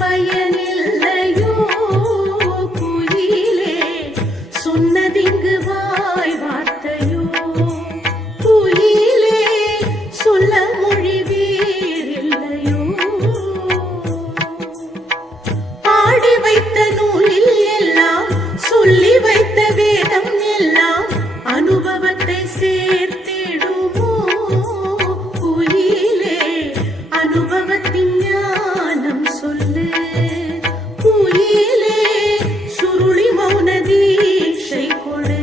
பயனில்லையோ குயிலே, சொன்னதிங்கு வாய் வார்த்தையோ குயிலே, சொல்ல மொழி வேறில்லையோ. பாடி வைத்த நூலில் எல்லாம், சொல்லி வைத்த வேதம் எல்லாம் அனுபவத்தை சேர்த்திடுமோ குயிலே, அனுபவத்தின் ஞானம் சொல்லு குயிலே, சுருளி மௌன தீட்சை கொடு.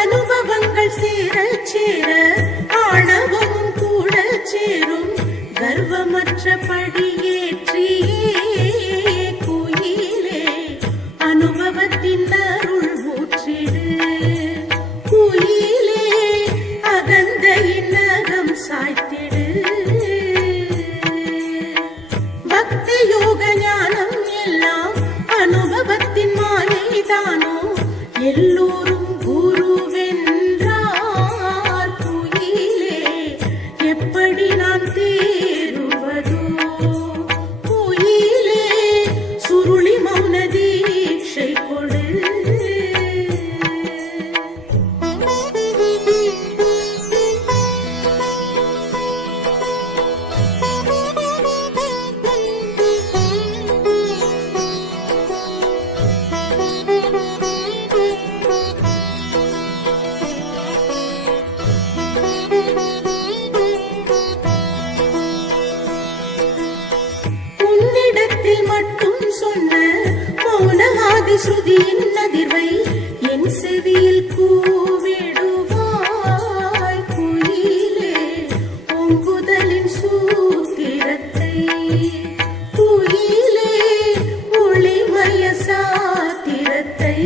அனுபவங்கள் சேர சேர ஆணவமும் கூட சேரும், கர்வமற்ற படியேற்றியே குயிலே, அனுபவத்தின் அருள் ஊற்றிடு குயிலே, அகந்தையின் நகம் சாய்த்திடு. பக்தி யோக ஞானம் எல்லாம் அனுபவத்தின் மாயைதானோ, எல்லோரும் குருவென்றார் குயிலே, எப்படி நான் தேறுவதோ குயிலே, சுருளி மௌன தீட்சை கொடு. உன்னிடத்தில் மட்டும் சொன்ன மௌன ஆதி ஸ்ருதியின் அதிர்வை என் செவியில் கூவிடுவாய் குயிலே, ஓங்குதலின் சூத்திரத்தை குயிலே, ஒளிமய சாத்திரத்தை.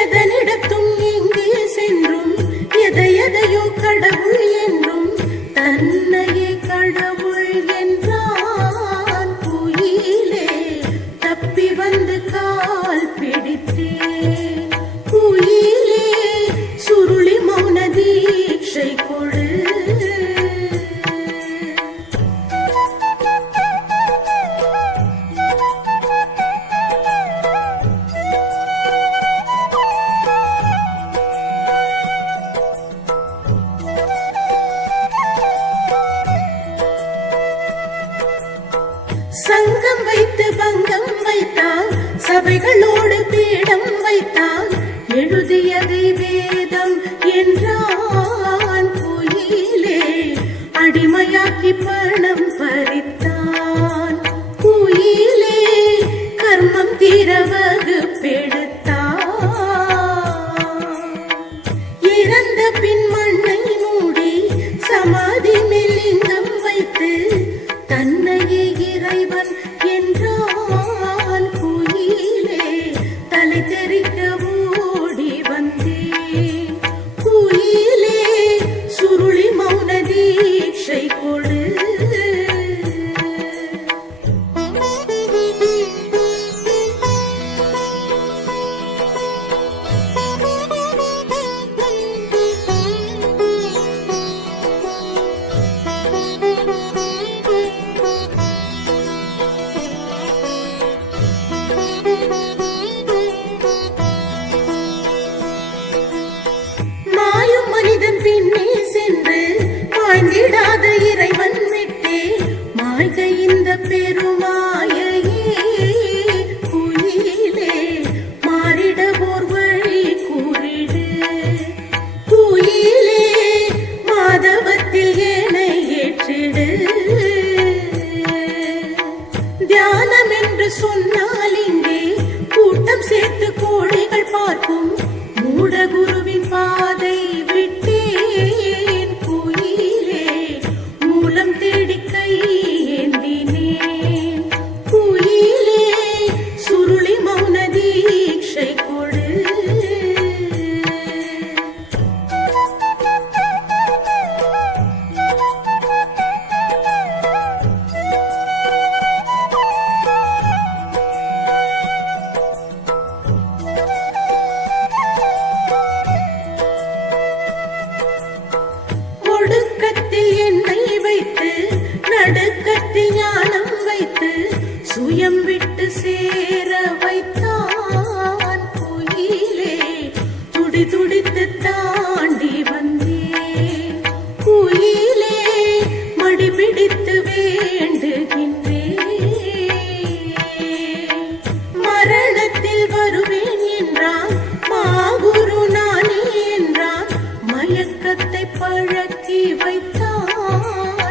எதனிடத்தும் எங்கே சென்றும் எதையோ கடவுள் என்றும் தன்னையே கடவுள் என்றான் குயிலே, தப்பி வந்து கால் பிடித்தேன் குயிலே, சுருளி மௌன தீட்சை கொடு. சங்கம் வைத்து பங்கம் வைத்தான், சபைகளோடு பீடம் வைத்தான், எழுதியதை வேதம் என்றான் குயிலே, அடிமையாக்கி பணம் பறித்தான் குயிலே, கர்மம் தீர வகுப்பெடுத்தான். இறந்த பின் மண்ணை மூடி சமாதி லிங்கம் வைத்து தன்னையே இறைவன் என்றான் குயிலே, தலை தெறிக்க ஓடி வந்தேன் முழக்கி வைத்தான்.